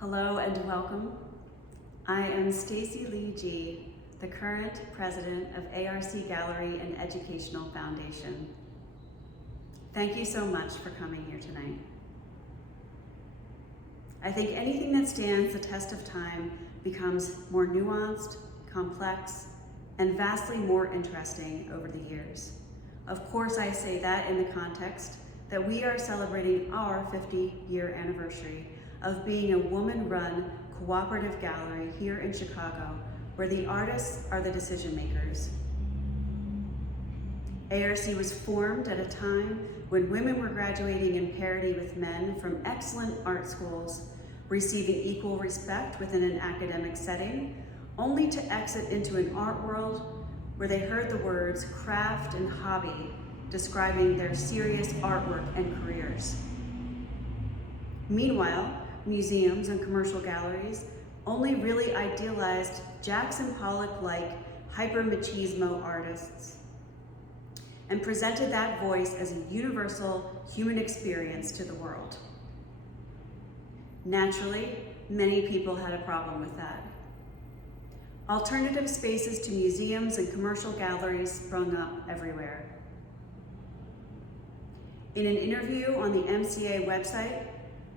Hello and welcome. I am Stacey Lee Gee, the current president of ARC Gallery and Educational Foundation. Thank you so much for coming here tonight. I think anything that stands the test of time becomes more nuanced, complex, and vastly more interesting over the years. Of course, I say that in the context that we are celebrating our 50-year anniversary of being a woman-run cooperative gallery here in Chicago, where the artists are the decision makers. ARC was formed at a time when women were graduating in parity with men from excellent art schools, receiving equal respect within an academic setting, only to exit into an art world where they heard the words craft and hobby describing their serious artwork and careers. Meanwhile, museums and commercial galleries only really idealized Jackson Pollock-like hyper-machismo artists and presented that voice as a universal human experience to the world. Naturally, many people had a problem with that. Alternative spaces to museums and commercial galleries sprung up everywhere. In an interview on the MCA website,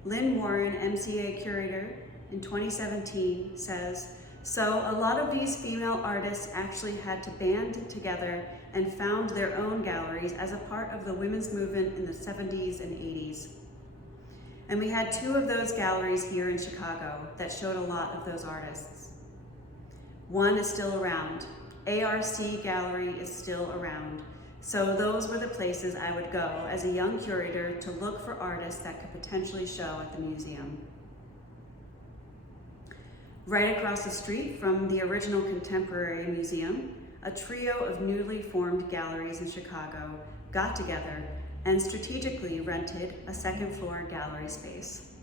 Lynn Warren, MCA curator in 2017, says, "So a lot of these female artists actually had to band together and found their own galleries as a part of the women's movement in the 70s and 80s. And we had 2 of those galleries here in Chicago that showed a lot of those artists. One is still around. ARC Gallery is still around. So those were the places I would go as a young curator to look for artists that could potentially show at the museum." Right across the street from the original Contemporary Museum, a trio of newly formed galleries in Chicago got together and strategically rented a second-floor gallery space.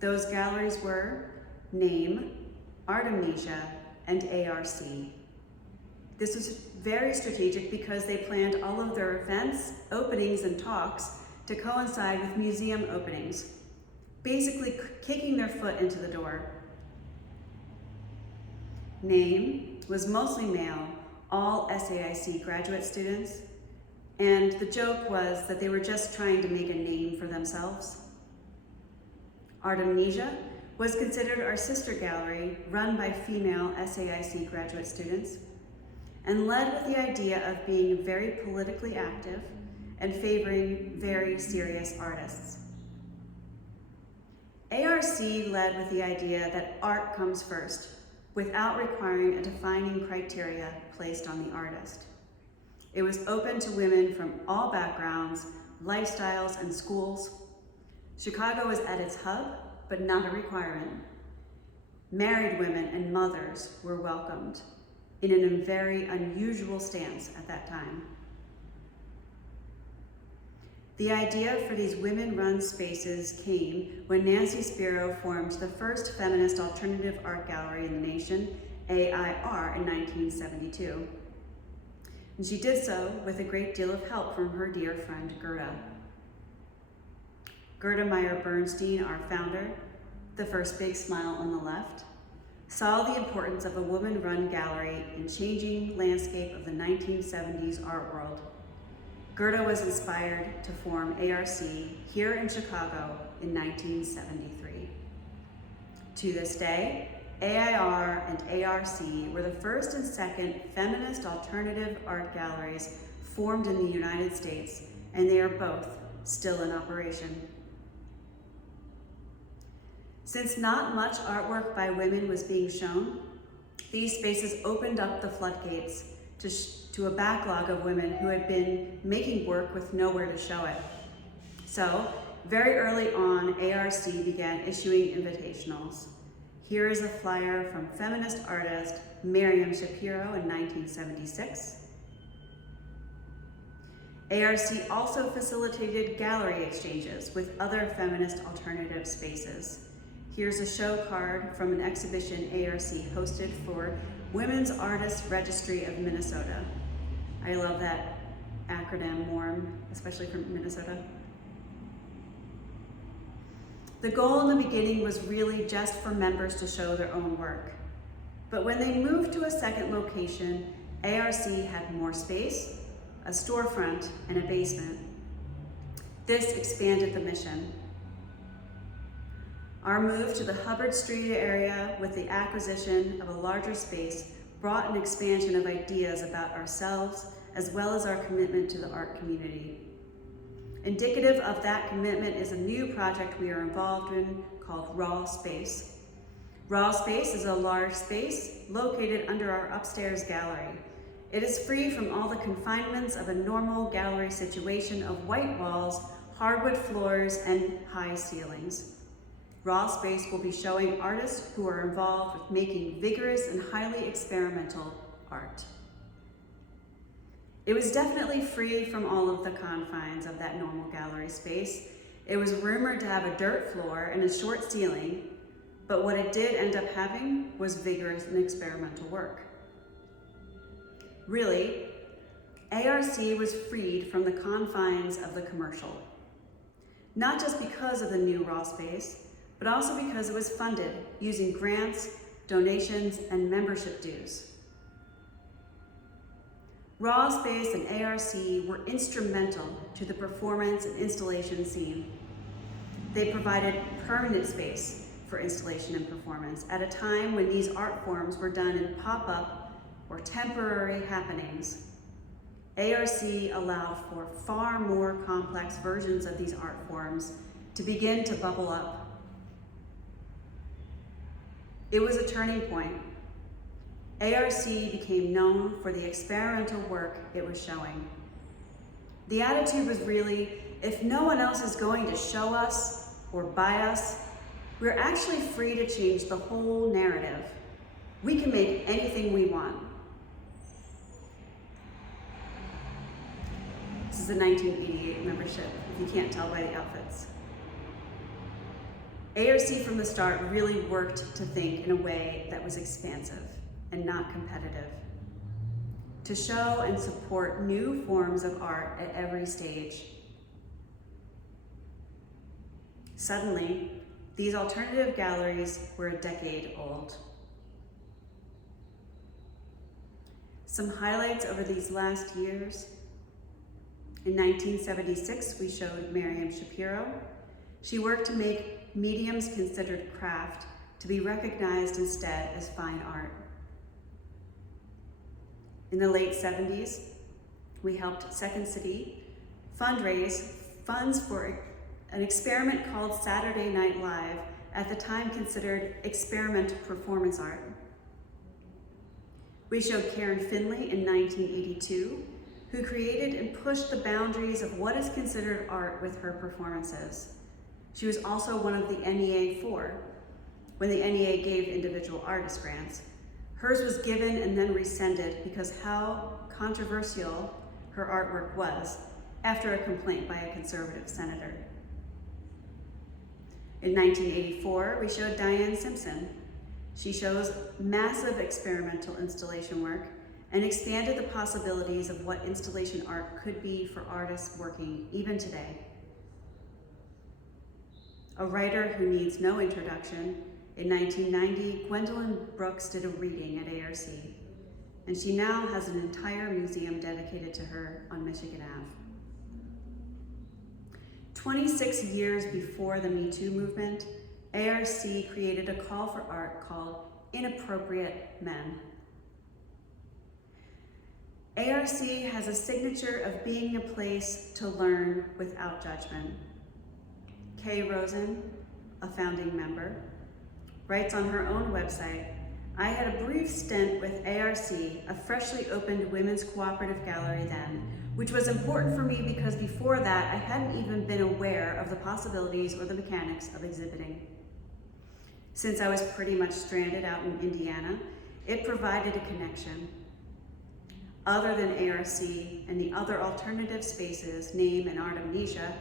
Those galleries were Name, Art Amnesia, and ARC. This was very strategic because they planned all of their events, openings, and talks to coincide with museum openings, basically kicking their foot into the door. Name was mostly male, all SAIC graduate students, and the joke was that they were just trying to make a name for themselves. Art Amnesia was considered our sister gallery, run by female SAIC graduate students, and led with the idea of being very politically active and favoring very serious artists. ARC led with the idea that art comes first, without requiring a defining criteria placed on the artist. It was open to women from all backgrounds, lifestyles, and schools. Chicago was at its hub, but not a requirement. Married women and mothers were welcomed in a very unusual stance at that time. The idea for these women-run spaces came when Nancy Spiro formed the first feminist alternative art gallery in the nation, AIR, in 1972. And she did so with a great deal of help from her dear friend, Gerda. Gerda Meyer-Bernstein, our founder, the first big smile on the left, saw the importance of a woman-run gallery in changing landscape of the 1970s art world. Gerda was inspired to form ARC here in Chicago in 1973. To this day, AIR and ARC were the first and second feminist alternative art galleries formed in the United States, and they are both still in operation. Since not much artwork by women was being shown, these spaces opened up the floodgates to a backlog of women who had been making work with nowhere to show it. So, very early on, ARC began issuing invitationals. Here is a flyer from feminist artist Miriam Shapiro in 1976. ARC also facilitated gallery exchanges with other feminist alternative spaces. Here's a show card from an exhibition ARC hosted for Women's Artists Registry of Minnesota. I love that acronym, WARM, especially from Minnesota. The goal in the beginning was really just for members to show their own work. But when they moved to a second location, ARC had more space, a storefront, and a basement. This expanded the mission. Our move to the Hubbard Street area with the acquisition of a larger space brought an expansion of ideas about ourselves as well as our commitment to the art community. Indicative of that commitment is a new project we are involved in called Raw Space. Raw Space is a large space located under our upstairs gallery. It is free from all the confinements of a normal gallery situation of white walls, hardwood floors, and high ceilings. Raw Space will be showing artists who are involved with making vigorous and highly experimental art. It was definitely free from all of the confines of that normal gallery space. It was rumored to have a dirt floor and a short ceiling, but what it did end up having was vigorous and experimental work. Really, ARC was freed from the confines of the commercial. Not just because of the new Raw Space, but also because it was funded using grants, donations, and membership dues. Raw Space and ARC were instrumental to the performance and installation scene. They provided permanent space for installation and performance at a time when these art forms were done in pop-up or temporary happenings. ARC allowed for far more complex versions of these art forms to begin to bubble up. It was a turning point. ARC became known for the experimental work it was showing. The attitude was really, if no one else is going to show us or buy us, we're actually free to change the whole narrative. We can make anything we want. This is a 1988 membership, if you can't tell by the outfits. ARC from the start really worked to think in a way that was expansive and not competitive, to show and support new forms of art at every stage. Suddenly, these alternative galleries were a decade old. Some highlights over these last years. In 1976, we showed Miriam Shapiro. She worked to make mediums considered craft to be recognized instead as fine art. In the late 70s, we helped Second City fundraise funds for an experiment called Saturday Night Live, at the time considered experimental performance art. We showed Karen Finley in 1982, who created and pushed the boundaries of what is considered art with her performances. She was also one of the NEA 4, when the NEA gave individual artist grants. Hers was given and then rescinded because how controversial her artwork was after a complaint by a conservative senator. In 1984, we showed Diane Simpson. She shows massive experimental installation work and expanded the possibilities of what installation art could be for artists working even today. A writer who needs no introduction, in 1990, Gwendolyn Brooks did a reading at ARC, and she now has an entire museum dedicated to her on Michigan Ave. 26 years before the Me Too movement, ARC created a call for art called Inappropriate Men. ARC has a signature of being a place to learn without judgment. Kay Rosen, a founding member, writes on her own website, I had a brief stint with ARC, a freshly opened women's cooperative gallery then, which was important for me because before that, I hadn't even been aware of the possibilities or the mechanics of exhibiting. Since I was pretty much stranded out in Indiana, it provided a connection. Other than ARC and the other alternative spaces, name and art amnesia,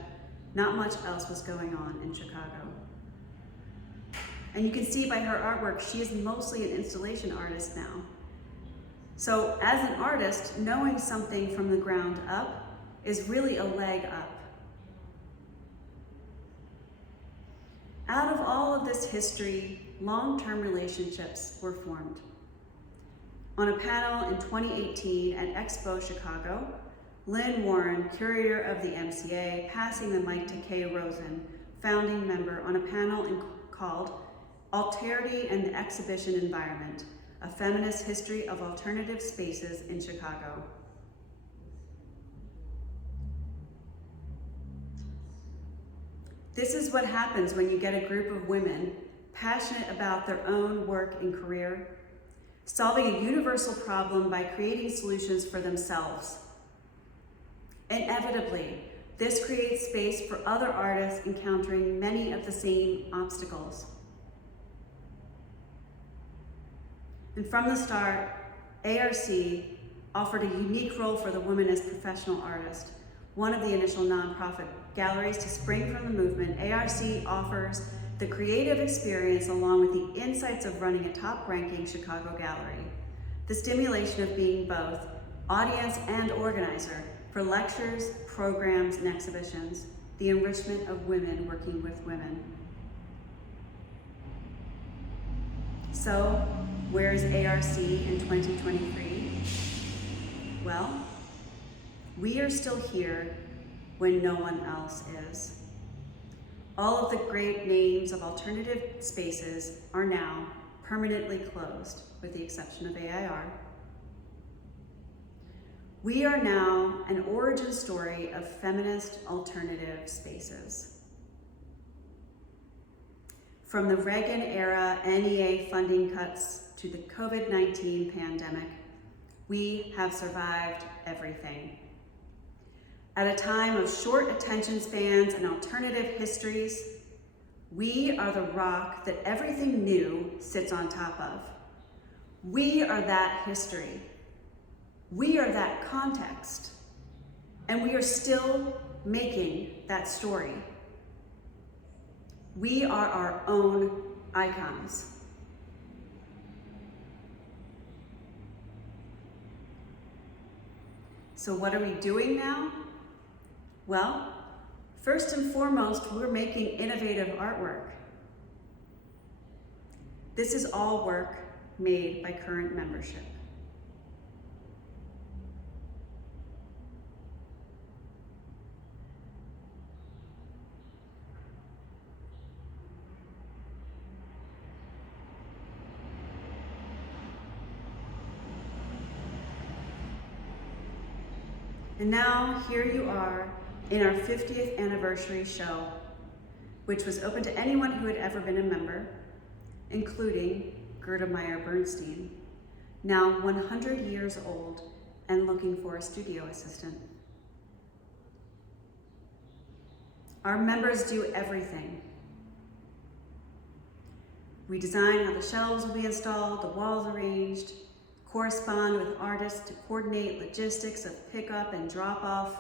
not much else was going on in Chicago. And you can see by her artwork, she is mostly an installation artist now. So as an artist, knowing something from the ground up is really a leg up. Out of all of this history, long-term relationships were formed. On a panel in 2018 at Expo Chicago, Lynn Warren, curator of the MCA, passing the mic to Kay Rosen, founding member, on a panel called Alterity and the Exhibition Environment, a Feminist History of Alternative Spaces in Chicago. This is what happens when you get a group of women passionate about their own work and career, solving a universal problem by creating solutions for themselves. Inevitably, this creates space for other artists encountering many of the same obstacles. And from the start, ARC offered a unique role for the woman as professional artist. One of the initial nonprofit galleries to spring from the movement, ARC offers the creative experience along with the insights of running a top-ranking Chicago gallery, the stimulation of being both audience and organizer for lectures, programs, and exhibitions, the enrichment of women working with women. So, where's ARC in 2023? Well, we are still here when no one else is. All of the great names of alternative spaces are now permanently closed, with the exception of AIR. We are now an origin story of feminist alternative spaces. From the Reagan-era NEA funding cuts to the COVID-19 pandemic, we have survived everything. At a time of short attention spans and alternative histories, we are the rock that everything new sits on top of. We are that history. We are that context. And we are still making that story. We are our own icons. So what are we doing now? Well, first and foremost, we're making innovative artwork. This is all work made by current membership. And now, here you are in our 50th anniversary show, which was open to anyone who had ever been a member, including Gerda Meyer-Bernstein, now 100 years old and looking for a studio assistant. Our members do everything. We design how the shelves will be installed, the walls arranged, correspond with artists to coordinate logistics of pickup and drop-off,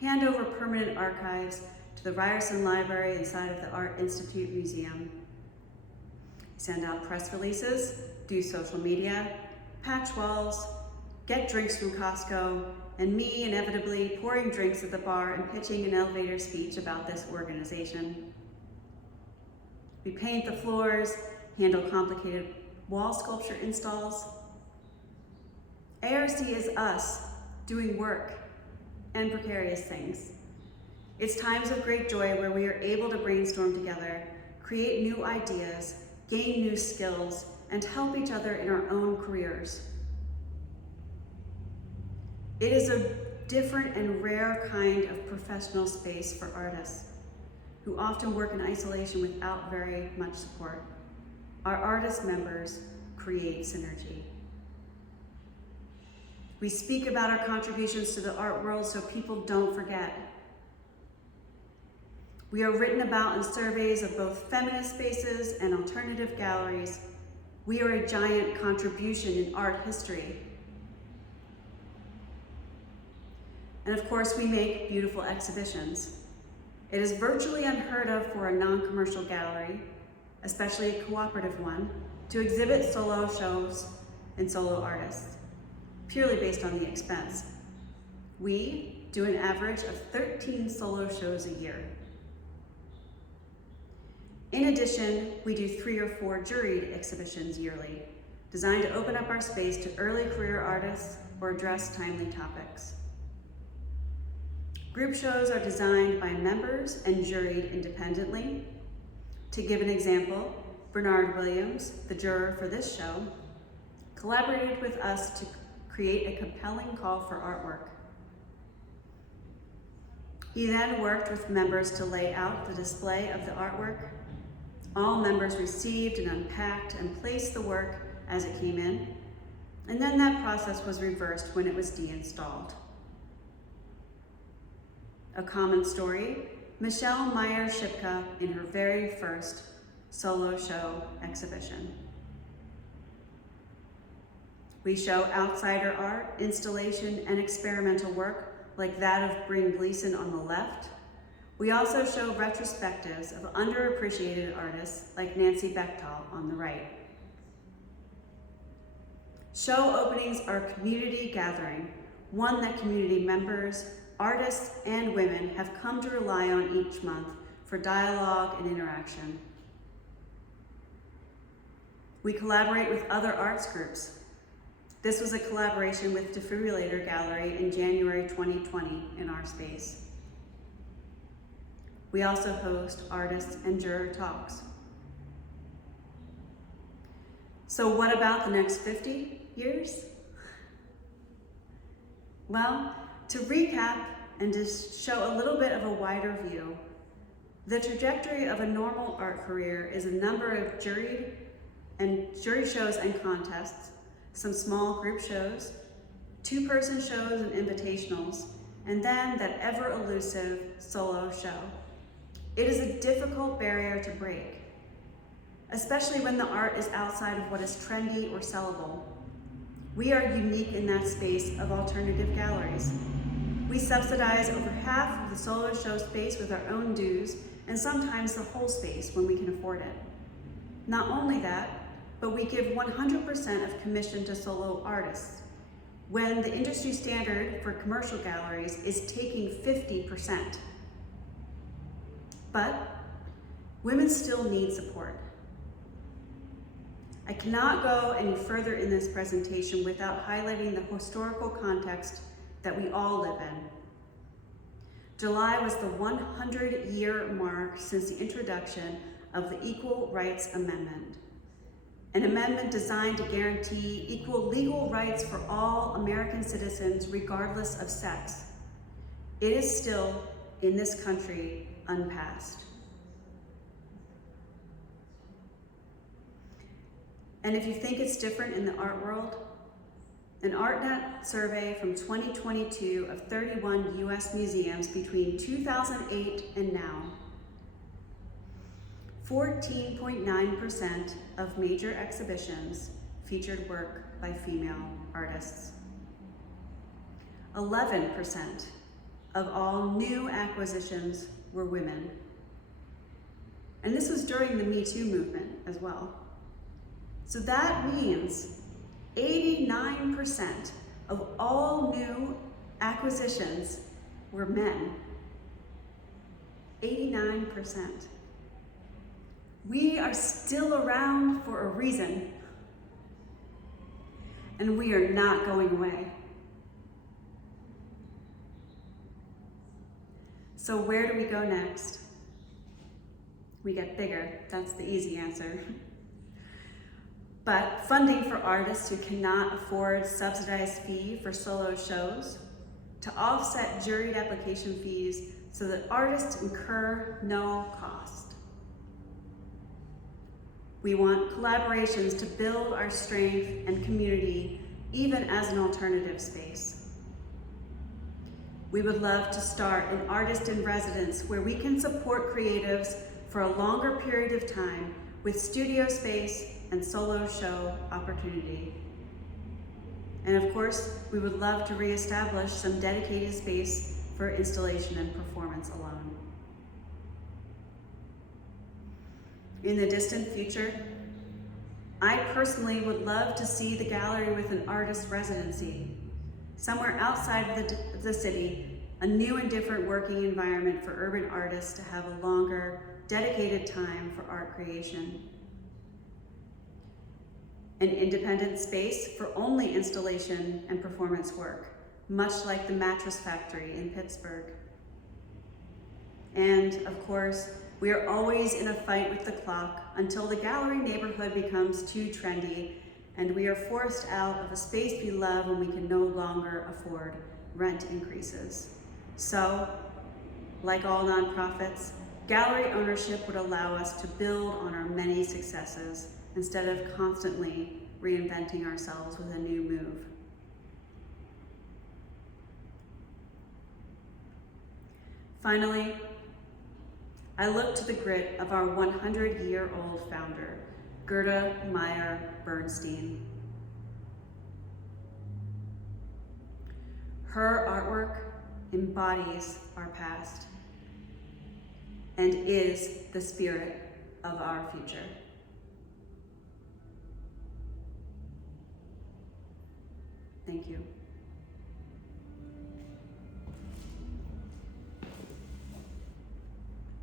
hand over permanent archives to the Ryerson Library inside of the Art Institute Museum, send out press releases, do social media, patch walls, get drinks from Costco, and me inevitably pouring drinks at the bar and pitching an elevator speech about this organization. We paint the floors, handle complicated wall sculpture installs. ARC is us doing work and precarious things. It's times of great joy where we are able to brainstorm together, create new ideas, gain new skills, and help each other in our own careers. It is a different and rare kind of professional space for artists who often work in isolation without very much support. Our artist members create synergy. We speak about our contributions to the art world so people don't forget. We are written about in surveys of both feminist spaces and alternative galleries. We are a giant contribution in art history. And of course, we make beautiful exhibitions. It is virtually unheard of for a non-commercial gallery, especially a cooperative one, to exhibit solo shows and solo artists, purely based on the expense. We do an average of 13 solo shows a year. In addition, we do 3 or 4 juried exhibitions yearly, designed to open up our space to early career artists or address timely topics. Group shows are designed by members and juried independently. To give an example, Bernard Williams, the juror for this show, collaborated with us to create a compelling call for artwork. He then worked with members to lay out the display of the artwork. All members received and unpacked and placed the work as it came in, and then that process was reversed when it was deinstalled. A common story, Michelle Meyer-Shipka in her very first solo show exhibition. We show outsider art, installation, and experimental work like that of Bryn Gleason on the left. We also show retrospectives of underappreciated artists like Nancy Bechtel on the right. Show openings are a community gathering, one that community members, artists, and women have come to rely on each month for dialogue and interaction. We collaborate with other arts groups. This was a collaboration with Defibrillator Gallery in January 2020 in our space. We also host artist and juror talks. So what about the next 50 years? Well, to recap and to show a little bit of a wider view, the trajectory of a normal art career is a number of jury shows and contests, some small group shows, 2-person shows and invitationals, and then that ever elusive solo show. It is a difficult barrier to break, especially when the art is outside of what is trendy or sellable. We are unique in that space of alternative galleries. We subsidize over half of the solo show space with our own dues, and sometimes the whole space when we can afford it. Not only that, but we give 100% of commission to solo artists, when the industry standard for commercial galleries is taking 50%. But women still need support. I cannot go any further in this presentation without highlighting the historical context that we all live in. July was the 100-year mark since the introduction of the Equal Rights Amendment, an amendment designed to guarantee equal legal rights for all American citizens regardless of sex. It is still, in this country, unpassed. And if you think it's different in the art world, an ArtNet survey from 2022 of 31 US museums between 2008 and now, 14.9% of major exhibitions featured work by female artists. 11% of all new acquisitions were women. And this was during the Me Too movement as well. So that means 89% of all new acquisitions were men. 89%. We are still around for a reason, and we are not going away. So where do we go next? We get bigger, that's the easy answer. But funding for artists who cannot afford subsidized fee for solo shows, to offset juried application fees so that artists incur no cost. We want collaborations to build our strength and community, even as an alternative space. We would love to start an artist in residence where we can support creatives for a longer period of time with studio space and solo show opportunity. And of course, we would love to reestablish some dedicated space for installation and performance alone. In the distant future, I personally would love to see the gallery with an artist residency, somewhere outside of the city, a new and different working environment for urban artists to have a longer dedicated time for art creation. An independent space for only installation and performance work, much like the Mattress Factory in Pittsburgh. And of course, we are always in a fight with the clock until the gallery neighborhood becomes too trendy and we are forced out of a space we love when we can no longer afford rent increases. So, like all nonprofits, gallery ownership would allow us to build on our many successes instead of constantly reinventing ourselves with a new move. Finally, I look to the grit of our 100-year-old founder, Gerda Meyer Bernstein. Her artwork embodies our past and is the spirit of our future. Thank you.